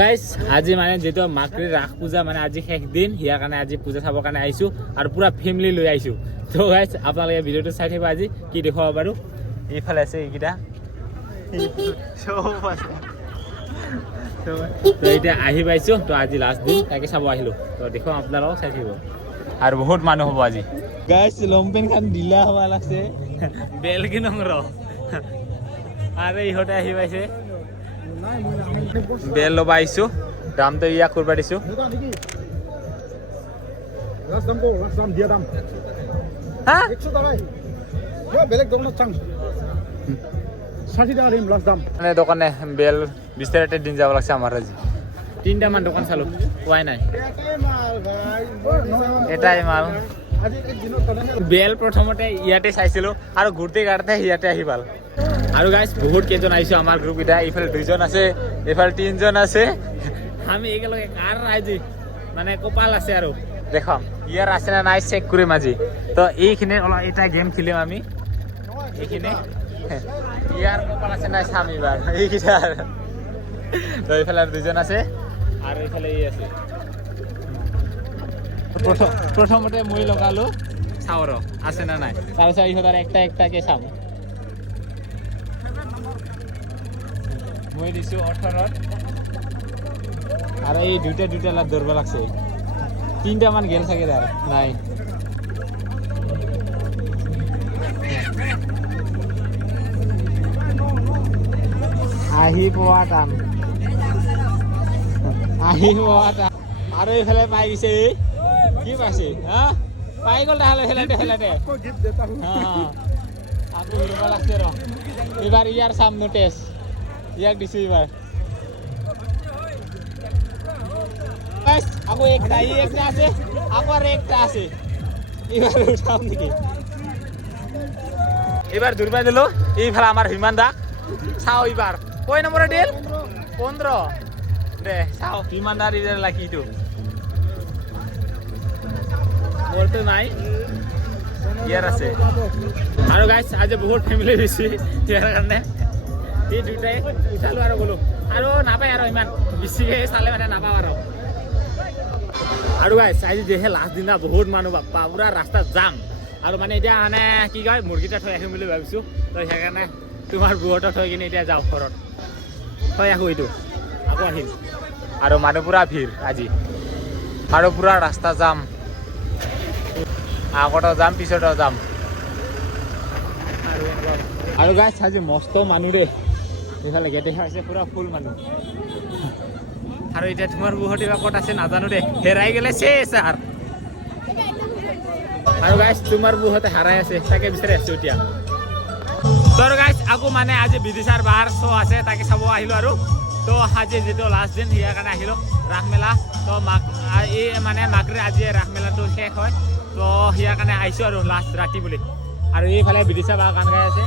Guys আজি মানে যেহেতু মাকৃৰ ৰাস পূজা মানে আজি শেষ দিন ইয়াৰ কাৰণে আজি পূজা চাবৰ কাৰণে আহিছোঁ আৰু পুৰা ফেমিলি লৈ আহিছোঁ। তো গাইজ আপোনালোকে ভিডিঅ'টো চাই থাকিব আজি কি দেখুৱাব পাৰোঁ। এইফালে আছে এইকেইটা চব আছে। তো এতিয়া আহি পাইছোঁ, তো আজি লাষ্ট দিন তাকে চাব আহিলোঁ। তো দেখুৱাম আপোনালোকক চাই থাকিব আৰু বহুত মানুহ হ'ব আজি। গাইজ লংপেণ্ট খান ঢিলা হ'ব লাগছে বেল কি নং ৰ আৰু ইহঁতে আহি পাইছে বেল ল'ব আহিছোঁ। দামটো ইয়াক কৰিব দিছোঁ। দোকানে বেল 20 টাকাতে দিন যাব লাগছে আমাৰ আজি। 3টামান দোকান চালোঁ, পোৱাই নাই। এটাই মাল বেল প্ৰথমতে ইয়াতে চাইছিলোঁ আৰু ঘূৰ্তি কাটতে ইয়াতে আহি পাল। আৰু গাইজ বহুত কেইজন আহিছোঁ আমাৰ গ্ৰুপ কেইটা। এইফালে 2জন আছে, এইফালে 3জন আছে। আমি একেলগে কাৰ আজি মানে কপাল আছে আৰু দেখাম ইয়াৰ আছে না নাই চেক কৰিম আজি। তো এইখিনি অলপ এটা গেম খেলিম আমি। এইখিনি ইয়াৰ কপাল আছে নাই চাম এইবাৰ এইকেইটা। তো এইফালে 2জন আছে আৰু এইফালে ই আছে। প্ৰথমতে মই লগালোঁ, চাওঁ ৰ আছে না নাই। তাৰপিছত ইহঁতৰ একটাকে চাম। মই দিছোঁ 18ত আৰু এই দুটা লাভ ধৰিব লাগছে। 3টামান গেল চাগে তাৰ নাই। আহি পোৱা টান আৰু এইফালে পাই গৈছে। কি পাইছে হা পাই গ'ল তাহলে খেলাতে আকৌ ঘূৰিব লাগছে ৰ। এইবাৰ ইয়াৰ চাম ন টেষ্ট ইয়াক দিছোঁ এইবাৰ। আকৌ একটা আছে আকৌ আৰু একটা আছে। এইবাৰ উঠাম নেকি? এইবাৰ দূৰবাই দিলোঁ। এইফালে আমাৰ হিমান দা চাওঁ এইবাৰ কয় নম্বৰ দিল 15 দে চাওঁ হিমান দাৰ ইজাৰ লাকিটো মোৰতো নাই ইয়াৰ আছে। আৰু গাইজ আজি বহুত ফেমিলি বেছি ইয়াৰ কাৰণে এই দুটাই উঠালোঁ আৰু গ'লোঁ আৰু নাপায় আৰু ইমান বেছিকৈ চালে মানে নাপাওঁ আৰু গাইজ আজি যিহে লাষ্ট দিনা বহুত মানুহ বাপ্পা পুৰা ৰাস্তাত যাম। আৰু মানে এতিয়া মানে কি কয় মুৰ্গীটা থৈ আহিম বুলি ভাবিছোঁ। তো সেইকাৰণে তোমাৰ বুঢ়টা থৈ কিনে এতিয়া যাওঁ ঘৰত থৈ আহোঁ। এইটো আকৌ আহিম আৰু মানুহ পুৰা ভিৰ আজি আৰু পুৰা ৰাস্তা যাম। আগতো যাম পিছতো যাম আৰু গাইজ আজি মস্ত মানুহ দেই। এইফালে গেটে আছে পুৰা ফুল মানুহ। আৰু এতিয়া তোমাৰ বুঢ়ী বা ক'ত আছে নাজানো দেই, হেৰাই গ'লে চেছ আৰু গাইজ তোমাৰ বুঢ়তে হাৰাই আছে তাকে বিচাৰি আছোঁ এতিয়া। তোৰ গাইজ আকৌ মানে আজি বিদিশাৰ বাহাৰ শ্ব' আছে তাকে চাব আহিলোঁ আৰু। তো আজি যিটো লাষ্ট দিন ইয়াৰ কাৰণে আহিলোঁ ৰাস মেলা। তো এই মানে মাকৃৰ আজি ৰাস মেলাটো শেষ হয়। তো ইয়াৰ কাৰণে আহিছোঁ আৰু লাষ্ট ৰাতি বুলি। আৰু এইফালে বিদিশা বা গান গাই আছে।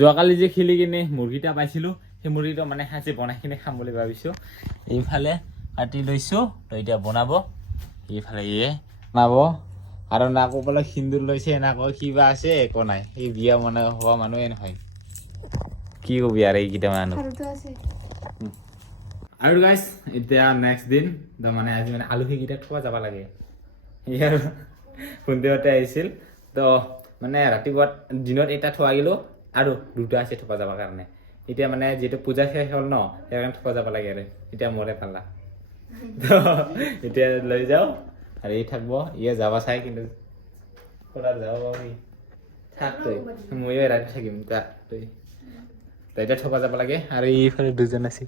যোৱাকালি যে খেলি কিনে মুৰ্গীটা পাইছিলোঁ সেই মুৰ্গীটো মানে সাঁচি বনাই কিনে খাম বুলি ভাবিছোঁ। এইফালে কাটি লৈছোঁ তো এতিয়া বনাব। এইফালে বনাব আৰু নাকো বোলে সিন্দুৰ লৈছে নাকো কিবা আছে একো নাই। এই বিয়া মানে হোৱা মানুহে নহয় কি কবি আৰু এইকেইটা মানুহ। আৰু গাইজ এতিয়া নেক্সট দিন মানে আজি মানে আলহীকেইটা থোৱা যাব লাগে। ইয়াৰ সন্ধিয়াতে আহিছিল তো মানে ৰাতিপুৱা দিনত এটা থোৱা গ'লোঁ আৰু 2টা আছে থোৱা যাবৰ কাৰণে। এতিয়া মানে যিহেতু পূজা শেষ হ'ল ন সেইকাৰণে থোৱা যাব লাগে আৰু এতিয়া মৰে পালা। তো এতিয়া লৈ যাওঁ আৰু এই থাকিব ইয়ে যাবা চাই কিন্তু ক'লাৰ যাব পাৰি থাক তই ময়ো ৰাতি থাকিম তাত তই এতিয়া থোৱা যাব লাগে। আৰু এইফালে 2জন আছে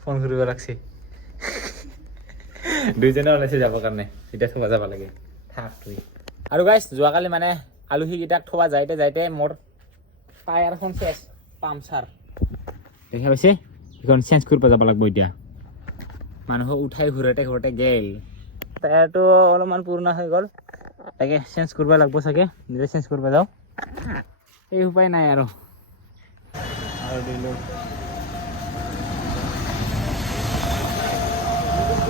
ফোন কৰিব লাগছে 2জনে ওলাইছে যাবৰ কাৰণে এতিয়া থোৱা যাব লাগে থাক তুই। আৰু গাইজ যোৱাকালি মানে আলহীকেইটাক থোৱা যাইতে যাইতে মোৰ টায়াৰখন চেচ পামচাৰ দেখা পাইছে এইখন চেঞ্জ কৰিব যাব লাগিব এতিয়া মানুহক উঠাই ঘূৰাতে ঘূৰাতে গেল টায়াৰটো অলপমান পুৰণা হৈ গ'ল তাকে চেঞ্জ কৰিব লাগিব চাগে নিজে চেঞ্জ কৰিব যাওঁ এই উপায় নাই আৰু দিলোঁ